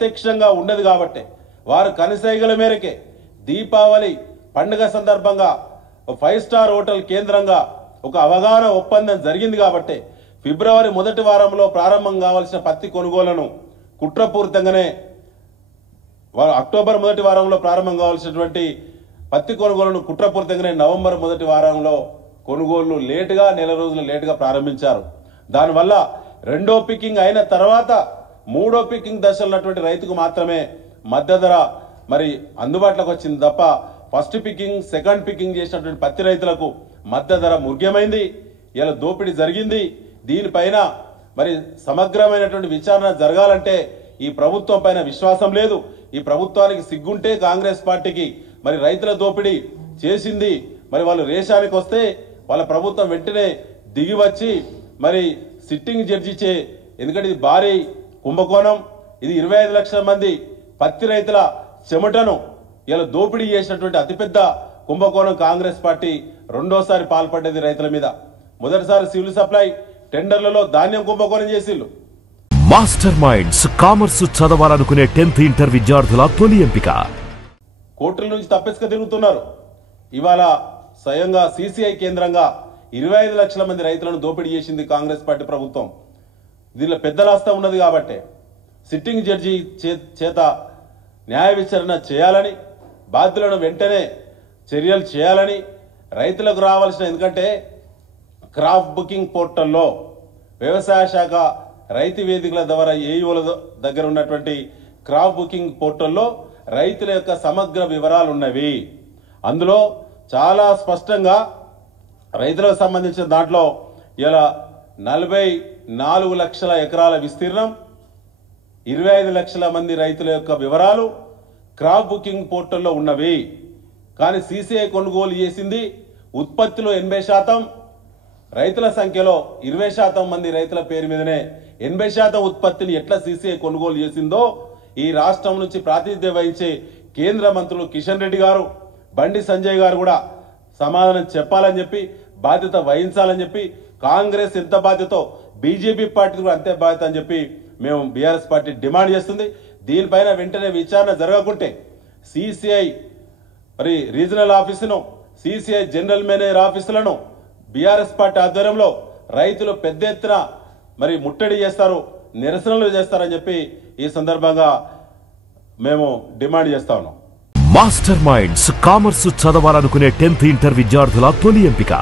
ప్రత్యక్షంగా ఉండదు కాబట్టి వారు కనిసైగల మేరకే దీపావళి పండుగ సందర్భంగా 5 స్టార్ హోటల్ కేంద్రంగా ఒక అవగాహన ఒప్పందం జరిగింది కాబట్టి ఫిబ్రవరి మొదటి వారంలో ప్రారంభం కావాల్సిన పత్తి కొనుగోలును కుట్రపూరితంగానే అక్టోబర్ మొదటి వారంలో ప్రారంభం కావాల్సినటువంటి పత్తి కొనుగోలును కుట్రపూరితంగానే నవంబర్ మొదటి వారంలో కొనుగోళ్లు లేటుగా నెల రోజులు లేటుగా ప్రారంభించారు. దానివల్ల రెండో పికింగ్ అయిన తర్వాత మూడో పికింగ్ దశలో ఉన్నటువంటి రైతుకు మాత్రమే మద్దతు ధర మరి అందుబాటులోకి వచ్చింది తప్ప ఫస్ట్ పికింగ్ సెకండ్ పికింగ్ చేసినటువంటి పత్తి రైతులకు మద్దతు ధర ముఖ్యమైంది. ఇలా దోపిడీ జరిగింది. దీనిపైన మరి సమగ్రమైనటువంటి విచారణ జరగాలంటే ఈ ప్రభుత్వం పైన విశ్వాసం లేదు. ఈ ప్రభుత్వానికి సిగ్గుంటే కాంగ్రెస్ పార్టీకి మరి రైతుల దోపిడీ చేసింది మరి వాళ్ళు రేషానికి వస్తే వాళ్ళ ప్రభుత్వం వెంటనే దిగి వచ్చి మరి సిట్టింగ్ జడ్జిచే, ఎందుకంటే ఇది భారీ కుంభకోణం, ఇది 25 లక్షల మంది పత్తి రైతుల చెమటను ఇలా దోపిడీ చేసినటువంటి అతిపెద్ద కుంభకోణం కాంగ్రెస్ పార్టీ రెండోసారి పాల్పడ్డది రైతుల మీద. మొదటిసారి సివిల్ సప్లై టెండర్లలో ధాన్యం కుంభకోణం చేసిళ్ళు. మాస్టర్ మైండ్స్ కామర్స్ చదవాలనుకునే 10th ఇంటర్ విద్యార్థుల తొలి ఎంపిక. కోర్టుల నుంచి తప్పించుక తిరుగుతున్నారు. ఇవాళ స్వయంగా సిసిఐ కేంద్రంగా 25 లక్షల మంది రైతులను దోపిడీ చేసింది కాంగ్రెస్ పార్టీ ప్రభుత్వం. దీనిలో పెద్ద నష్టం ఉన్నది కాబట్టి సిట్టింగ్ జడ్జి చేత న్యాయ విచారణ చేయాలని, బాధ్యులను వెంటనే చర్యలు చేయాలని రైతులకు రావాల్సిన, ఎందుకంటే క్రాప్ బుకింగ్ పోర్టల్లో వ్యవసాయ శాఖ రైతు వేదికల ద్వారా ఏఈఓల దగ్గర ఉన్నటువంటి క్రాప్ బుకింగ్ పోర్టల్లో రైతుల యొక్క సమగ్ర వివరాలు ఉన్నవి. అందులో చాలా స్పష్టంగా రైతులకు సంబంధించిన దాంట్లో ఇలా 44 లక్షల ఎకరాల విస్తీర్ణం, 25 లక్షల మంది రైతుల యొక్క వివరాలు క్రాప్ బుకింగ్ పోర్టల్లో ఉన్నవి. కానీ సిసిఐ కొనుగోలు చేసింది ఉత్పత్తిలో 80%, రైతుల సంఖ్యలో 20% మంది రైతుల పేరు మీదనే 80% ఉత్పత్తిని ఎట్లా సిసిఐ కొనుగోలు చేసిందో ఈ రాష్ట్రం నుంచి ప్రాతినిధ్యం వహించే కేంద్ర మంత్రులు కిషన్ రెడ్డి గారు, బండి సంజయ్ గారు కూడా సమాధానం చెప్పాలని చెప్పి, బాధ్యత వహించాలని చెప్పి, కాంగ్రెస్ ఎంత బాధ్యతో బీజేపీ పార్టీ కూడా అంతే బాధ్యత అని చెప్పి మేము బీఆర్ఎస్ పార్టీ డిమాండ్ చేస్తుంది. దీనిపైన వెంటనే విచారణ జరగకుంటే సిసిఐ మరి రీజనల్ ఆఫీసును, సిసిఐ జనరల్ మేనేజర్ ఆఫీసులను బీఆర్ఎస్ పార్టీ ఆధ్వర్యంలో రైతులు పెద్ద ఎత్తున మరి ముట్టడి చేస్తారు, నిరసనలు చేస్తారని చెప్పి ఈ సందర్భంగా మేము డిమాండ్ చేస్తా ఉన్నాం. మాస్టర్ మైండ్స్ కామర్స్ చదవాలనుకునే 10th ఇంటర్ విద్యార్థుల తొలి ఎంపిక.